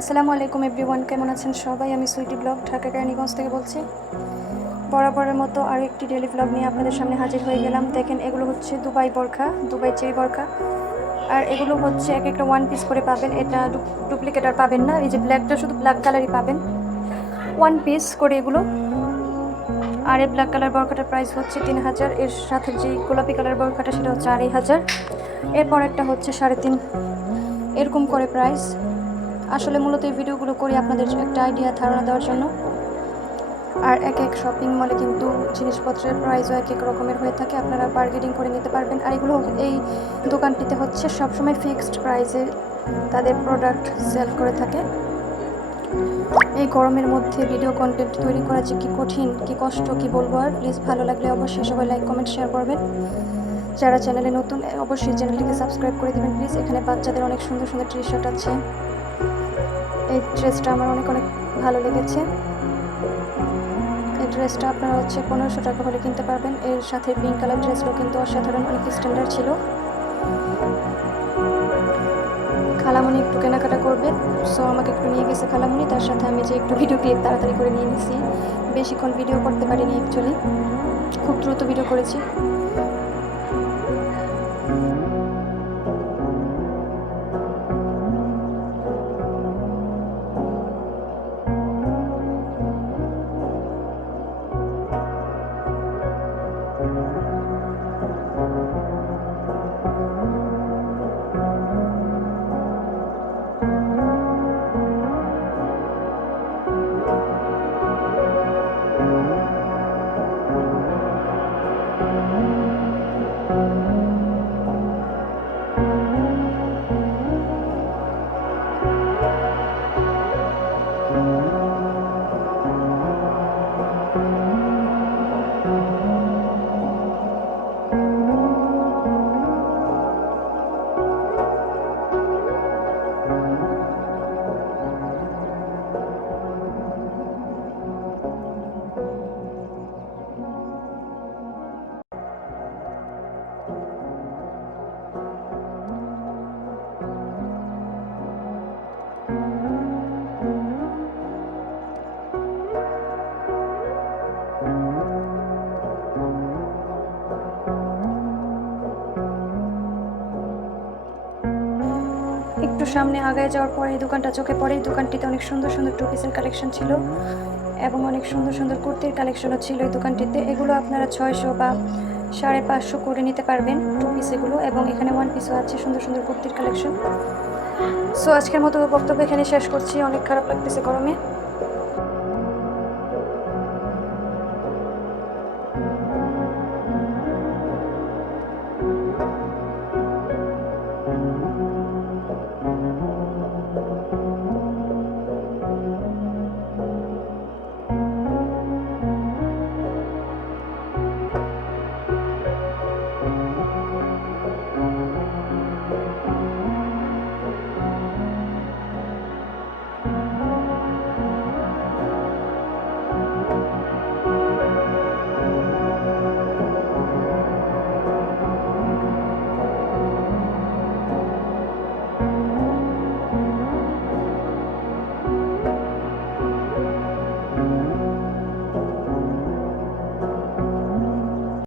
আসসালামু আলাইকুম এভরিওয়ান, কেমন আছেন সবাই? আমি সুইটি ব্লগ ঢাকা কেরানীগঞ্জ থেকে বলছি। বরাবরের মতো আরও একটি ডেলি ব্লগ নিয়ে আপনাদের সামনে হাজির হয়ে গেলাম। দেখেন, এগুলো হচ্ছে দুবাই বোরখা, দুবাই চেরি বোরখা। আর এগুলো হচ্ছে এক একটা ওয়ান পিস করে পাবেন। এটা ডুপ্লিকেট আর পাবেন না। এই যে ব্ল্যাকটা শুধু ব্ল্যাক কালারই পাবেন, ওয়ান পিস করে এগুলো। আর এই ব্ল্যাক কালার বোরখাটার প্রাইস হচ্ছে 3000। এর সাথে যে গোলাপি কালার বোরখাটা সেটা হচ্ছে 2500। এরপর একটা হচ্ছে 3.5। এরকম করে প্রাইস। আসলে মূলত এই ভিডিওগুলো করি আপনাদের একটা আইডিয়া ধারণা দেওয়ার জন্য। আর এক এক শপিং মলে কিন্তু জিনিসপত্রের প্রাইসও এক এক রকমের হয়ে থাকে, আপনারা বার্গেনিং করে নিতে পারবেন। আর এগুলো এই দোকানটিতে হচ্ছে সবসময় ফিক্সড প্রাইসে তাদের প্রোডাক্ট সেল করে থাকে। এই গরমের মধ্যে ভিডিও কন্টেন্ট তৈরি করা যে কী কঠিন, কী কষ্ট, কী বলবো আর। প্লিজ ভালো লাগলে অবশ্যই সবাই লাইক কমেন্ট শেয়ার করবেন। যারা চ্যানেলে নতুন অবশ্যই চ্যানেলটিকে সাবস্ক্রাইব করে দেবেন প্লিজ। এখানে বাচ্চাদের অনেক সুন্দর সুন্দর টি শার্ট আছে। এই ড্রেসটা আমার অনেক ভালো লেগেছে। এই ড্রেসটা আপনারা হচ্ছে 1500 টাকা হলে কিনতে পারবেন। এর সাথে পিঙ্ক কালার ড্রেসটাও কিন্তু অসাধারণ, অনেক স্ট্যান্ডার্ড ছিল। খালামণি একটু কেনাকাটা করবে, সো আমাকে একটু নিয়ে গেছে খালামণি। তার সাথে আমি যে একটু ভিডিও ক্লিপ তাড়াতাড়ি করে নিয়ে নিছি। বেশিক্ষণ ভিডিও করতে পারিনি অ্যাকচুয়ালি, খুব দ্রুত ভিডিও করেছি। একটু সামনে আগায় যাওয়ার পরে এই দোকানটা চোখে পড়ে। এই দোকানটিতে অনেক সুন্দর সুন্দর টু পিসের কালেকশন ছিল এবং অনেক সুন্দর সুন্দর কুর্তির কালেকশনও ছিল এই দোকানটিতে। এগুলো আপনারা 600 বা 550 করে নিতে পারবেন টু পিস এগুলো, এবং এখানে ওয়ান পিসও আছে সুন্দর সুন্দর কুর্তির কালেকশন। সো আজকের মতো বক্তব্য এখানে শেষ করছি। অনেক খারাপ লাগতেছে গরমে।